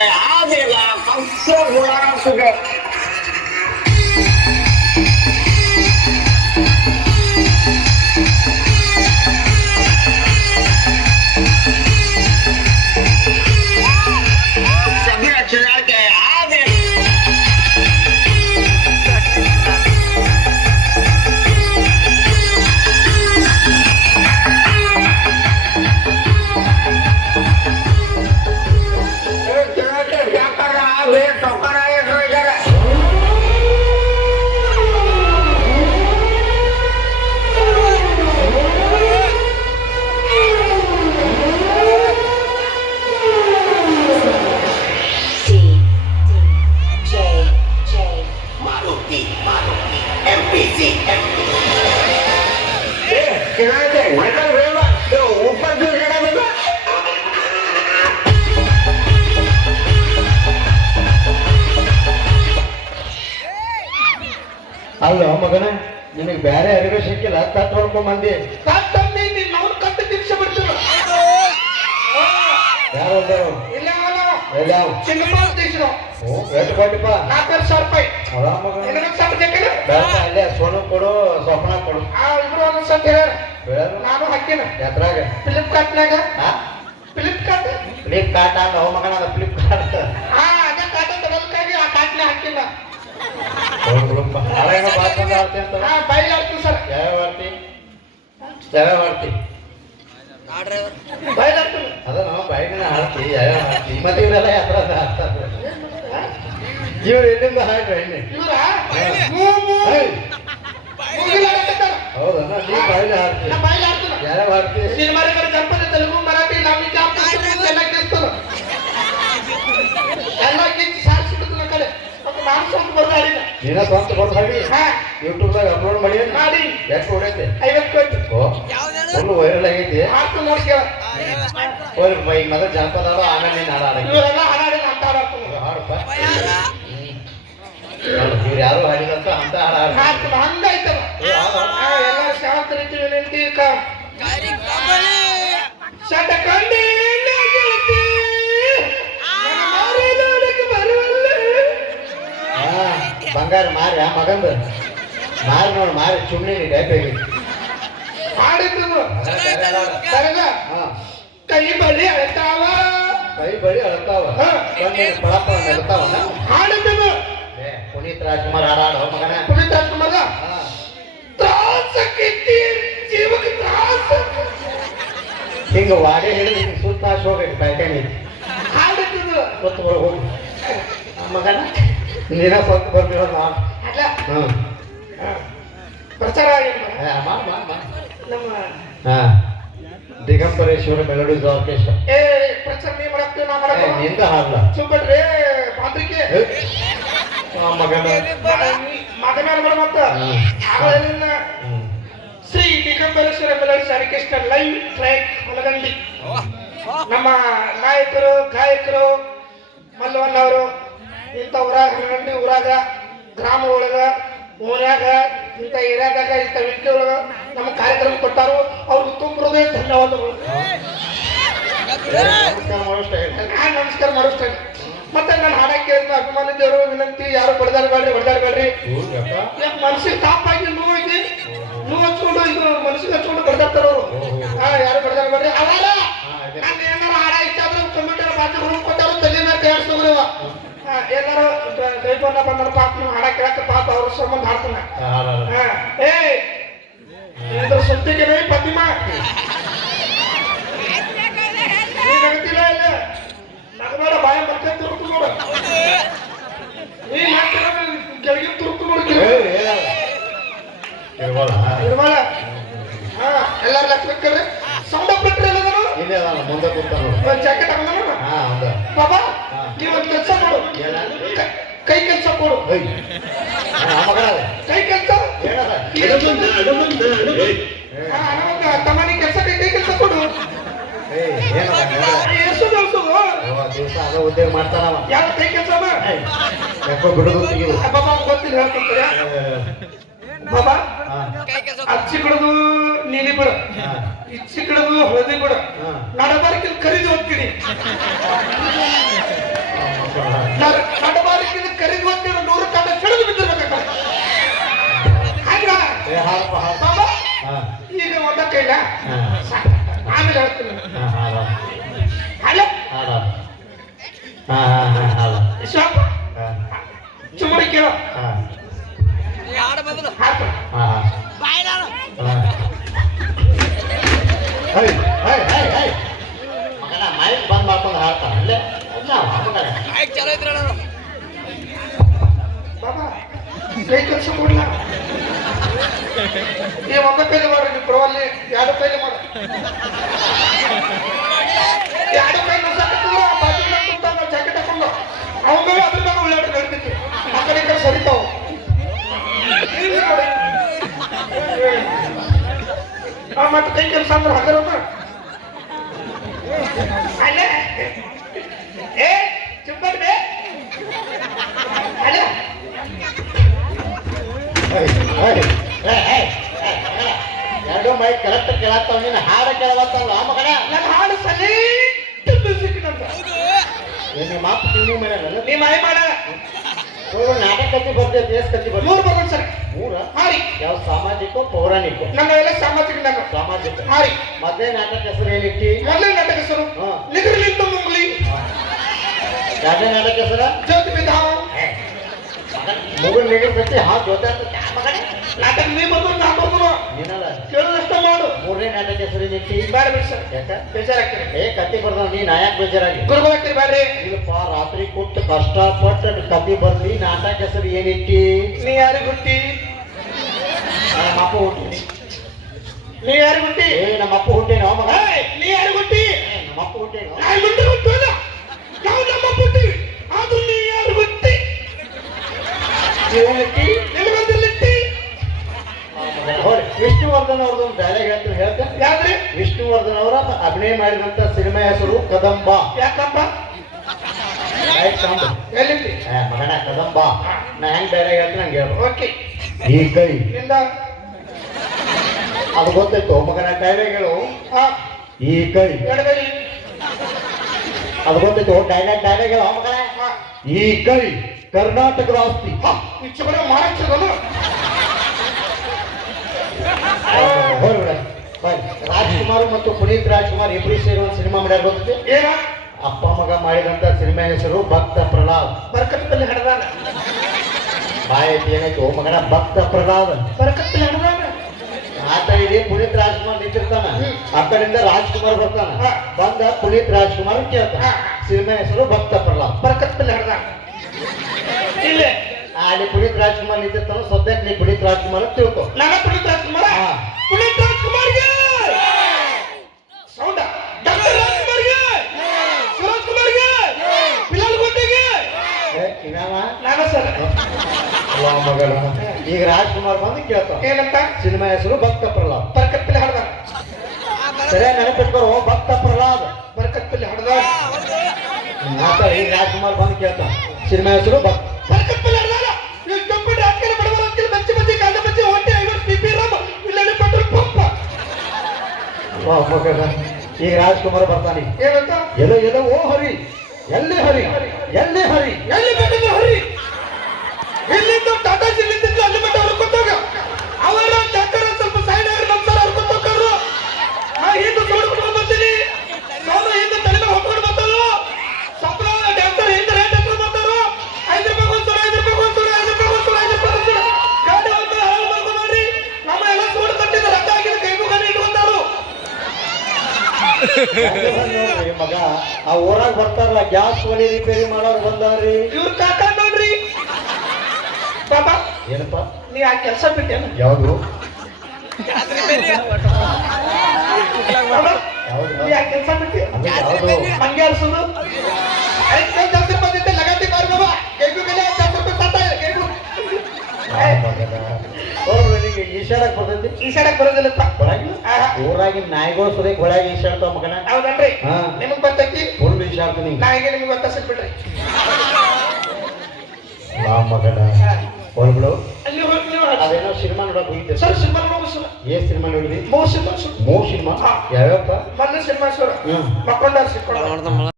Ávila, canção volátil. Sabia tirar que é ave? ಅಲ್ಲ ಮಗನ ನಿನಗೆ ಬೇರೆ ಅರಿವೆ ಸಿಕ್ಕಿಲ್ಲ ತಟ್ ಹೊಡ್ಕೊಂಡ್ ಮಂದಿ ತಟ್ಟಲ್ಲಿ ನಾವು ಕಟ್ಟು ತಿನ್ಸ ಬಿಡ್ತೀವಿ ಯಾರು ಇಲ್ಲ ಎಲ್ಲ ಚಿನ್ನಪಾಲ್ ದೇಶರು ಎಷ್ಟು ಕೊಟ್ಟಿಪ್ಪ 4,000 ರೂಪಾಯಿ ಅದ ಮಗನ ನಿನಗೆ ಸ್ವಲ್ಪ ಜಕ್ಕಲ್ಲ ಬೇಡ ಅಲ್ಲೇ ಸೋನು ಕೊಡು ಸ್ವಪ್ನ ಕೊಡು ಇಬ್ರು ಒಂದೊಂದ್ ಸತಿ ಹೇಳ್ಯಾರ ಬೇಡ ನಾನು ಹಾಕಿನ ಎತ್ರಾಗ ಫ್ಲಿಪ್ಕಾರ್ಟ್ನಾಗ ಹಾ ಫ್ಲಿಪ್ಕಾರ್ಟ್ ಫ್ಲಿಪ್ಕಾರ್ಟ್ ಅಲ್ಲ ಅವ ಮಗನ ಅದ ಫ್ಲಿಪ್ಕಾರ್ಟ್ ಅದೇ ಕಾಟ ತಗೊಳ್ಕಾಗಿ ಆ ಕಾಟ್ನ ಹಾಕಿಲ್ಲ ಅವೇನೋ ಬಾತ್ ಬಂದ ಆಡ್ತಿ ಅಂತ ಬಯಲಾಡ್ತೀನಿ ಸರ್ ಯಾವ್ಯಾವ ಆಡ್ತಿ ಬಯಲಾಡ್ತೀನಿ ಅದ ನಾವು ಬೈಕಿನ ಆಡ್ತಿ ಯಾವ್ಯಾವ ಆಡ್ತಿ ಮತ್ತೆ ಇವರೆಲ್ಲ ಯಾತ್ರ ಆಡ್ತಾರೆ ಇವ್ರು ಎಲ್ಲಿಂದ ಹಾಡ್ರಿ ಎಣ್ಣೆ ಇವರ ಹೌದಣ್ಣ ನೀ ಬಾಯಿಲೆ ಆಡ್ತಿ ನಾ ಬಯಲಾಡ್ತೀನಿ ಯಾವ್ಯಾವ ಆಡ್ತಿ ಸಿನಿಮಾ ಜನಪದ ತೆಲುಗು ಮರಾಠಿ ನಮಗೆ ಎಲ್ಲ ಕೇಳ್ತಾರ ಎಲ್ಲ ಕಿಚ್ಚಿ ಸಾರಿಸಿಬಿಡ್ತು ನನ್ನ ಕಡೆ ಮತ್ತೆ ನಾನು ಸ್ವಂತ ಬರ್ದಾಡಿಲ್ಲ ನೀನ ಸ್ವಂತ ಬರ್ತಾವಿ ಹಾ ಯೂಟ್ಯೂಬ್ದಾಗ ಅಪ್ಲೋಡ್ ಮಾಡಿ ಮಾಡಿ ಎಷ್ಟು ಹೊಡೈತಿ 50 ಕೋಟಿ ಓ ಫುಲ್ ವೈರಲ್ ಆಗೈತಿ ಆಯ್ತು ನೋಡ್ಕೇಳ ಹೋಗಿ ಬೈ ಮೊದಲು ಜಾನಪದ ಆಡೋ ಆಮೇಲೆ ನೀನು ಹಾಡು ಆಡಕ್ಕೆ ಇವರೆಲ್ಲ ಹಾಡಾಡಿ ಅಂತ ಹಾಡ್ತೀನಿ ಹಾಡಪ್ಪ ಇವ್ರು ಯಾರು ಹಾಡಿದಂತ ಅಂತ ಹಾಡು ಹಾಡು ಹಾಡ್ತೀನಿ ಹಂಗಾಯ್ತಲ್ಲ ಎಲ್ಲ ಶಾಂತ ರೀತಿ ವಿನಂತಿ ಶಟಕಂಡಿ ಬಂಗಾರ ಮಾರಿ ಆ ಮಗಂದು ಮಾರಿ ನೋಡಿ ಮಾರಿ ಸುಮ್ಮನೆ ಡೈಪ್ ಆಗೈತಿ ಹಾಡಿದ್ದು ಸರಿಗ ಕೈ ಬಳಿ ಅಳ್ತಾವ ಕೈ ಬಳಿ ಅಳ್ತಾವ ಕಣ್ಣಿನ ಪಳಪ ನೆಡ್ತಾವ ಹಾಡಿದ್ದು ಪುನೀತ್ ರಾಜ್ಕುಮಾರ್ ಹಾಡಾಡು ಮಗನ ಪುನೀತ್ ರಾಜ್ಕುಮಾರ ತ್ರಾಸಕ್ಕಿತ್ತಿ ಜೀವಕ್ಕೆ ತ್ರಾಸ ಹಿಂಗ ವಾಡೆ ಹಿಡಿದು ಹಿಂಗೆ ಸುತ್ತ ಹೋಗೈತಿ ಪ್ಯಾಕೆಣಿ ಹಾಡಿದ್ದು ಗೊತ್ತು ಬರೋ ಹೋಗಿ ಮಗನ ನೀನ ಸ್ವಂತ ಬರ್ತಿರೋದು ನಾ ಅಲ್ಲ ಹ್ಞೂ ಪ್ರಚಾರ ಆಗಿಲ್ಲ ನಮ್ಮ ದಿಗಂಬರೇಶ್ವರ ಮೆಲೋಡಿಸ್ ಆರ್ಕೆಸ್ಟ್ರಾ ಪ್ರಚಾರ ನೀ ಮಾಡಕ್ತೀವಿ ನಾ ಮಾಡಕ್ ನಿಂದ ಹಾಡ್ಲ ಸುಬ್ಬಡ್ರಿ ಪಾತ್ರಿಕೆ ಮಗನ ಮಗನ ಮತ್ತ ಆಗಳಿಂದ Shri Digambareshwara melodies orchestra live track ಹೊಲಗಂಡಿ ನಮ್ಮ ನಾಯಕರು ಗಾಯಕರು ಮಲ್ಲವಣ್ಣ ಅವರು ಇಂಥ ಊರಾಗ ಹೊಲಗಂಡಿ ಊರಾಗ ಗ್ರಾಮ ಒಳಗ ಓನ್ಯಾಗ ಇಂಥ ಏರಿಯಾದಾಗ ಇಂಥ ವ್ಯಕ್ತಿ ಒಳಗ ನಮ್ಮ ಕಾರ್ಯಕ್ರಮ ಕೊಟ್ಟಾರು ಅವ್ರಿಗೆ ತುಂಬಿರೋದೇ ಧನ್ಯವಾದಗಳು ನಮಸ್ಕಾರ ಮಾಡೋಷ್ಟೇ ಮತ್ತೆ ನಾನು ಹಾಡಕ್ಕೆ ಅಭಿಮಾನಿ ದೇವರು ವಿನಂತಿ ಯಾರು ಬಡದಾಡ್ಬೇಡ್ರಿ ಮನಸ್ಸಿಗೆ ತಾಪಾಗಿ ನೋವಿಗೆ ನೋವು ಹಚ್ಕೊಂಡು ಇದು ಮನಸ್ಸಿಗೆ ಹಚ್ಕೊಂಡು ಬಡದಾಡ್ತಾರ ಅವರು ಯಾರು ಬಡದಾಡ್ಬೇಡ್ರಿ ಅವಾಗ ನಾನು ಏನಾರ ಹಾಡ ಇಷ್ಟ ಆದ್ರೆ ಕಮೆಂಟ್ ಬಾಜು ಹುಡುಗ ಕೊಟ್ಟಾರು ತಲೆ ಮೇಲೆ ಕೈ ಆಡ್ಸೋಗ್ರವ ಎಲ್ಲಾರು ಕೈಕೊಂಡ ಬಂದ್ರ ಪಾಪ ನೀವು ಹಾಡ ಕೇಳಕ್ಕೆ ಪಾಪ ಅವ್ರ ಸಂಬಂಧ ಹಾಡ್ತಾನ ಇದ್ರ ಸುದ್ದಿಗೆ ಪತಿಮಾ ನೀನ್ ನಗತಿಲ್ಲ ಇಲ್ಲ ನಗಬೇಡ ಬಾಯ ಮತ್ತೆ ತುರುಕು ನೋಡ ನೀನ್ ಹಾಕ್ತಿರ ಕೆಳಗಿನ ತುರುಕು ನೋಡ ಇರ್ಬಾಳ ಎಲ್ಲಾರು ಲಕ್ಷ ಸೌಂಡ್ ಬಿಟ್ರೆ ಎಲ್ಲ ಮುಂದೆ ಕೂತಾನು ಒಂದ್ ಜಾಕೆಟ್ ಹಾಕೋಣ ಬಾಬಾ ನೀವ್ ಒಂದ್ ಕೆಲಸ ಮಾಡು ಕೈ ಕೆಲಸ ಕೊಡು ಕೈ ಕೆಲಸ ತಮ್ಮನಿ ಕೆಲಸ ಕೈ ಕೆಲಸ ಕೊಡು ಎಷ್ಟು ದಿವಸ ಅದ ಉದ್ಯೋಗ ಮಾಡ್ತಾನವ ಯಾವ ಕೈ ಕೆಲಸ ಯಾಕೋ ಬಿಡುದು ತೆಗಿದು ಬಾಬಾ ಗೊತ್ತಿಲ್ಲ ಹೇಳ್ಕೊಂತಾರೆ ಬಾಬಾ ಅಚ್ಚಿ ಬಿಡೋದು ನೀಲಿ ಬಿಡು ಇಚ್ಚಿ ಬಿಡೋದು ಹಳದಿ ಬಿಡು ನಡಬಾರಕಿಲ್ ಕರಿದು ಹೋಗ್ತೀನಿ ಹಾ ಸಾಕು. ಆಮೇಲೆ ಹೇಳ್ತೀನಿ ಹಾ ಹಾಡ ಹಲೋ ಹಾಡ ಹಾ ಹಾ ಹಾ ಹಾಡ ವಿಶ್ವಪ್ಪ ಹಾ ಚುಮ್ಮಡಿ ಕೇಳೋ ಹಾ ಹಾಕು ಹಾ ಹಾ ಹೈ ಹೈ ಹೈ ಹೈ ಮಗನ ಮೈಕ್ ಬಂದ್ ಮಾಡ್ಕೊಂಡು ಹಾಡ್ತಾನ ಅಲ್ಲೇ ಬಾಬಾ ಕೈ ಕೆಲಸ ಕೊಡ್ಲ ನೀವು ಒಂದ ಕೈಲಿ ಮಾಡ್ರಿ ನೀವು ಪರವಾಗಿ ಎರಡು ಕೈಲಿ ಮಾಡ ಎರಡು ಕೈ ಬಾಜಿಗಳ ಕೂತಾನ ಜಾಕೆಟ್ ಹಾಕೊಂಡು ಅವಂಗ ಅದ್ರ ಮೇಲೆ ಉಳ್ಳಾಟ ನಡ್ತಿತ್ತು ಆ ಕಡೆ ಈ ಕಡೆ ಸರಿತಾವ ಮತ್ತೆ ಕೈ ಕೆಲಸ ಅಂದ್ರೆ ಹಗರಮ್ಮ ಅಲ್ಲೇ ಏ ಚುಪ್ಪಡ್ಬೇ ಅಲ್ಲ ಎರಡು ಮೈಕ್ ಕರೆಕ್ಟ್ ಕೇಳತ್ತಾವ ನೀನು ಹಾಡ ಕೇಳತ್ತಾವ ಆ ಮಗನ ನನ್ನ ಹಾಡು ಸಲೀಟ್ ಮ್ಯೂಸಿಕ್ ನಂತ ನಿಮ್ಮ ಮಾತು ಟಿವಿ ಮೇಲೆ ನೀ ಮಾಯ ಮಾಡ ನಾಟಕ ಕತ್ತಿ ಬರ್ತೈತೆ ದೇಶ ಕತ್ತಿ ಬರ್ತೈತೆ ಮೂರು ಬರ್ಬೋದು ಸರ್ ಮೂರ ಹಾ ರೀ ಯಾವ ಸಾಮಾಜಿಕ ಪೌರಾಣಿಕ ನನ್ನ ಎಲ್ಲ ಸಾಮಾಜಿಕ ನಾನು ಸಾಮಾಜಿಕ ಹಾ ರೀ ಮೊದಲೇ ನಾಟಕ ಹೆಸರು ಏನಿಟ್ಟಿ ಮೊದಲೇ ನಾಟಕ ಹೆಸರು ಹಾ. ನಿಗರ್ಲಿಂದ ಮುಂಗ್ಲಿ ಯಾವ್ದೇ ನಾಟಕ ಹೆಸರ ಜ್ಯೋತಿ ಬಿದ್ದಾವ ಮುಗುಳ್ ನಿಗರ್ ಕತ್ತಿ ಹಾ ಜೊತೆ ನಾಟಕ ನೀ ಬರ್ಬೋದು ನಾ ಬರ್ಬೋದು ನೀನಲ್ಲ ಕೇಳೋದಷ್ಟ ಮಾಡು ಮೂರನೇ ನಾಟಕ ಹೆಸರು ಏನಿಟ್ಟಿ ಬೇಡ ಬಿಡಿ ಸರ್ ಯಾಕ ಬೇಜಾರಾಗ್ತೀರಿ ಏ ಕತ್ತಿ ಬರ್ದಾವ ನೀ ನಾಯಕ್ ಬೇಜಾರಾಗಿ ಗುರುಗಳಾಗ್ತೀರಿ ಬೇಡ್ರಿ ಇಲ್ಲಪ್ಪ ರಾತ್ರಿ ಕೂತ್ ಕಷ್ಟಪಟ್ಟು ಕತ್ತಿ ಬರ್ದಿ ನಾಟಕ ಹೆಸರು ಏನಿಟ್ಟಿ ನೀ ಯಾರಿಗೆ ಹುಟ್ಟಿ ನಮ್ಮ ಅಪ್ಪ ಹುಟ್ಟಿನಿ ನೀ ಯಾರಿಗೆ ಹುಟ್ಟಿ ನಮ್ಮ ಅಪ್ಪ ಹುಟ್ಟೇನೋ ಮಗ ನೀ ಯಾರಿಗೆ ಹುಟ್ಟಿ ನಮ್ಮ ಅಪ್ಪ ಹುಟ್ಟೇನೋ ನಾನು ಹುಟ್ಟಿ ಹುಟ್ಟಲ್ಲ ನಾವು ನಮ್ಮ ಹುಟ್ಟಿ ಆದ್ರೂ ನೀ ಯಾರು ಹುಟ್ಟಿ ಏನೈತಿ ನಿಮಗೊಂದಿಲ್ಲಿಟ್ಟಿ ವಿಷ್ಣುವರ್ಧನ್ ಅವ್ರದ್ದು ಒಂದು ಡೈಲಾಗ್ ಹೇಳ್ತೀನಿ ಹೇಳ್ತಾ ಯಾವ್ದ್ರಿ ವಿಷ್ಣುವರ್ಧನ್ ಅವರ ಅಭಿನಯ ಮಾಡಿದಂತ ಸಿನಿಮಾ ಹೆಸರು ಕದಂಬ ಯಾಕಪ್ಪ ಎಲ್ಲಿಟ್ಟಿ ಮಗನ ಕದಂಬ ನಾ ಹೆಂಗ್ ಡೈಲಾಗ್ ಹೇಳ್ತೀನಿ ಹಂಗೆ ಹೇಳ್ಬೇಕು ಓಕೆ ಈ ಕೈ ನಿಂದ ಅದು ಗೊತ್ತಾಯ್ತು ಮಗನ ಡೈಲಾಗ್ ಹೇಳು ಹಾ ಈ ಕೈ ಎಡಗೈ ಅದು ಗೊತ್ತಾಯ್ತು ಡೈಲಾಗ್ ಹೇಳು ಮಗನ ಹಾ ಈ ಕೈ ಕರ್ನಾಟಕದ ಆಸ್ತಿ ಇಚ್ಚಬರ ಮಹಾರಾಷ್ಟ್ರದಲ್ಲ ಹೊರಗಡೆ ರಾಜ್ಕುಮಾರ್ ಮತ್ತು ಪುನೀತ್ ರಾಜ್ಕುಮಾರ್ ಇಬ್ಬರು ಸೇರಿ ಒಂದು ಸಿನಿಮಾ ಮಾಡ್ಯಾರ ಗೊತ್ತೈತಿ ಏನ ಅಪ್ಪ ಮಗ ಮಾಡಿದಂತ ಸಿನಿಮಾ ಹೆಸರು ಭಕ್ತ ಪ್ರಹ್ಲಾದ್ ಬರಕತ್ತಲ್ಲಿ ಹಡದಾನ ಬಾಯೈತಿ ಏನಾಯ್ತು ಓ ಮಗನ ಭಕ್ತ ಪ್ರಹ್ಲಾದ್ ಬರಕತ್ತಲ್ಲಿ ಹಡದಾನ ಆತ ಇಲ್ಲಿ ಪುನೀತ್ ರಾಜ್ಕುಮಾರ್ ನಿಂತಿರ್ತಾನ ಆ ಕಡೆಯಿಂದ ರಾಜ್ಕುಮಾರ್ ಬರ್ತಾನ ಹಾ. ಬಂದ ಪುನೀತ್ ರಾಜ್ಕುಮಾರ್ ಕೇಳ್ತಾನ ಹಾ. ಸಿನಿಮಾ ಹೆಸರು ಭಕ್ತ ಪ್ರಹ್ಲಾದ್ ಬರಕತ್ತಲ್ಲಿ ಹಡದಾನ ಇಲ್ಲೇ ಅಲ್ಲಿ ಪುನೀತ್ ರಾಜ್ಕುಮಾರ್ ನಿಂತಿರ್ತಾನ ಸದ್ಯಕ್ಕೆ ನೀ ಪುನೀತ್ ರಾಜ್ಕುಮಾರ್ ಅಂತ ತಿಳ್ಕೊ ನನ್ನ ಪುನೀತ್ ರಾಜ್ಕುಮಾರ ಹಾ. ಪುನೀತ್ ರಾಜ್ಕುಮಾರ್ಗೆ ಸೌಂಡ ಡಾಕ್ಟರ್ ರಾಜ್ಕುಮಾರ್ಗೆ ಸುರೇಶ್ ಕುಮಾರ್ಗೆ ಬಿಲಾಲ್ ಗುಂಡಿಗೆ ನಾನು ಸರ್ ಮಗಳ ಈಗ ರಾಜ್ಕುಮಾರ್ ಬಂದು ಕೇಳ್ತಾನ ಏನಂತ ಸಿನಿಮಾ ಹೆಸರು ಭಕ್ತ ಪ್ರಹ್ಲಾದ್ ಬರಕತ್ತಲ್ಲಿ ಹಡದಾನ ಸರಿಯಾಗಿ ನೆನಪಿಟ್ಕೊರು ಭಕ್ತ ಪ್ರಹ್ಲಾದ್ ಬರಕತ್ತಲ್ಲಿ ಹಡದಾನ ಆತ ಈಗ ರಾಜ್ಕುಮಾರ್ ಬಂದು ಕೇಳ್ತಾನ ಸಿನಿಮಾ ಹೆಸರು ಭಕ್ತ ಬರಕತ್ತಲ್ಲಿ ಹಡದಾನ ಇವ್ ಕಂಪ್ಯೂಟರ್ ಹಾಕಿನ ಬಡವರ ಅಂತಿಲ್ಲ ಬಚ್ಚಿ ಬಚ್ಚಿ ಕಾಲ ಬಚ್ಚಿ ಹೊಟ್ಟೆ 50 ಪಿಪಿ ರಾಮ ಇಲ್ಲ ಪೆಟ್ರೋಲ್ ಪಂಪ್ ಮಗಳ ಈಗ ರಾಜ್ಕುಮಾರ್ ಬರ್ತಾನೆ ಏನಂತ ಎಲ್ಲೋ ಎಲ್ಲೋ ಓ ಹರಿ ಎಲ್ಲಿ ಹರಿ ಎಲ್ಲಿ ಹರಿ ಎಲ್ಲಿ ಬೇಕಾದ್ರೆ ಹರಿ ಇಲ್ಲಿಂದ ಟಾಟಾ ಜಿಲ್ಲಿಂದ ಅಲ್ಲಿ ಮಟ್ಟ ಹೊರ್ಕೊತಾಗ ಅವರ ಡಾಕ್ಟರ್ ಸ್ವಲ್ಪ ಸೈಡ್ ಆಗಿ ನಮ್ಮ ಸರ್ ಹೊರ್ಕೊತ ಹೋಗ್ರು ನಾ ಹಿಂದೆ ನೋಡ್ಕೊಂಡು ಬರ್ತೀನಿ ನಾನು ಹಿಂದೆ ತಲೆಗೆ ಹೊತ್ಕೊಂಡು ಬರ್ತಾರೋ ಸಪ್ರ ಡಾಕ್ಟರ್ ಹಿಂದೆ ರೇಟ್ ಹತ್ರ ಬರ್ತಾರೋ 5 ರೂಪಾಯಿ ಒಂದ್ಸಲ 5 ರೂಪಾಯಿ ಒಂದ್ಸಲ 5 ರೂಪಾಯಿ ಒಂದ್ಸಲ 5 ರೂಪಾಯಿ ಒಂದ್ಸಲ ಗಾಡಿ ಒಂದು ಹಾಳು ಮಾಡ್ಕೊಂಡ್ರಿ ನಮ್ಮ ಎಲ್ಲ ಸೋಡ್ ಕಟ್ಟಿದ ರಕ್ತ ಆಗಿದ ಕೈಗೂ ಗಡಿ ಇಟ್ಕೊಂತಾರು ಮಗ ಆ ಊರಾಗ ಬರ್ತಾರಲ್ಲ ಗ್ಯಾಸ್ ಒಲಿ ರಿಪೇರಿ ಮಾಡೋರು ಬಂದಾರ್ರಿ ಇವ್ರ ಕಾಕ ನೋಡ್ರಿ ಬಾಬಾ ಏನಪ್ಪ ನೀ ಆ ಕೆಲಸ ಬಿಟ್ಟೇನು ಯಾವುದು ಬಾಬಾ ಯಾವುದು ನೀ ಆ ಕೆಲಸ ಬಿಟ್ಟಿ ಅದು ಯಾವುದು ಹಂಗೆ ಅನ್ಸುದು ಐದು 10 ರೂಪಾಯಿ ಬಂದಿದ್ದೆ ಲಗಾಟಿ ಮಾರಿ ಬಾಬಾ ಕೈಗೂ ಮೇಲೆ 10 ರೂಪಾಯಿ ಸಾತ ಕೈಗೂ ನಿಮಗೆ ಈಶಾಡಕ್ ಬರ್ತೈತಿ ಈ ಸೈಡಕ್ಕೆ ಬರೋದಿಲ್ಲಪ್ಪ ಒಳಗೆ ಆಹಾ. ಊರಾಗಿನ ನಾಯಿಗಳು ಸುರೇಕ್ ಒಳಗೆ ಈಶಾಡ್ತಾವ ಮಗನ ಹೌದನ್ರಿ ಹಾ. ನಿಮಗ್ ಬರ್ತೈತಿ ಫುಲ್ ಈಶಾಡ್ತೀನಿ ನಾಯಿಗೆ ನಿಮ್ಗೆ ಗೊತ್ತಾಸಿಟ್ಬಿಡ್ರಿ ಮಗನ ಹೊರಗಳು ಅಲ್ಲಿ ಹೋಗಿ ನೀವು ಅದೇನೋ ಸಿನಿಮಾ ನೋಡಕ್ ಹೋಗಿದ್ದೆ ಸರ್ ಸಿನಿಮಾ ನೋಡು ಸರ್ ಏನ್ ಸಿನಿಮಾ ನೋಡಿದ್ವಿ ಬಹು ಸಿನಿಮಾ ಸರ್ ಮೂರ್ ಸಿನಿಮಾ ಹಾ. ಯಾವ್ಯಾವ ಮೊನ್ನೆ ಸಿನಿಮಾ ಸರ್ ಹ್ಮ್ ಮಕ್ಕೊಂಡಾರ ಸಿಕ್ಕೊಂಡ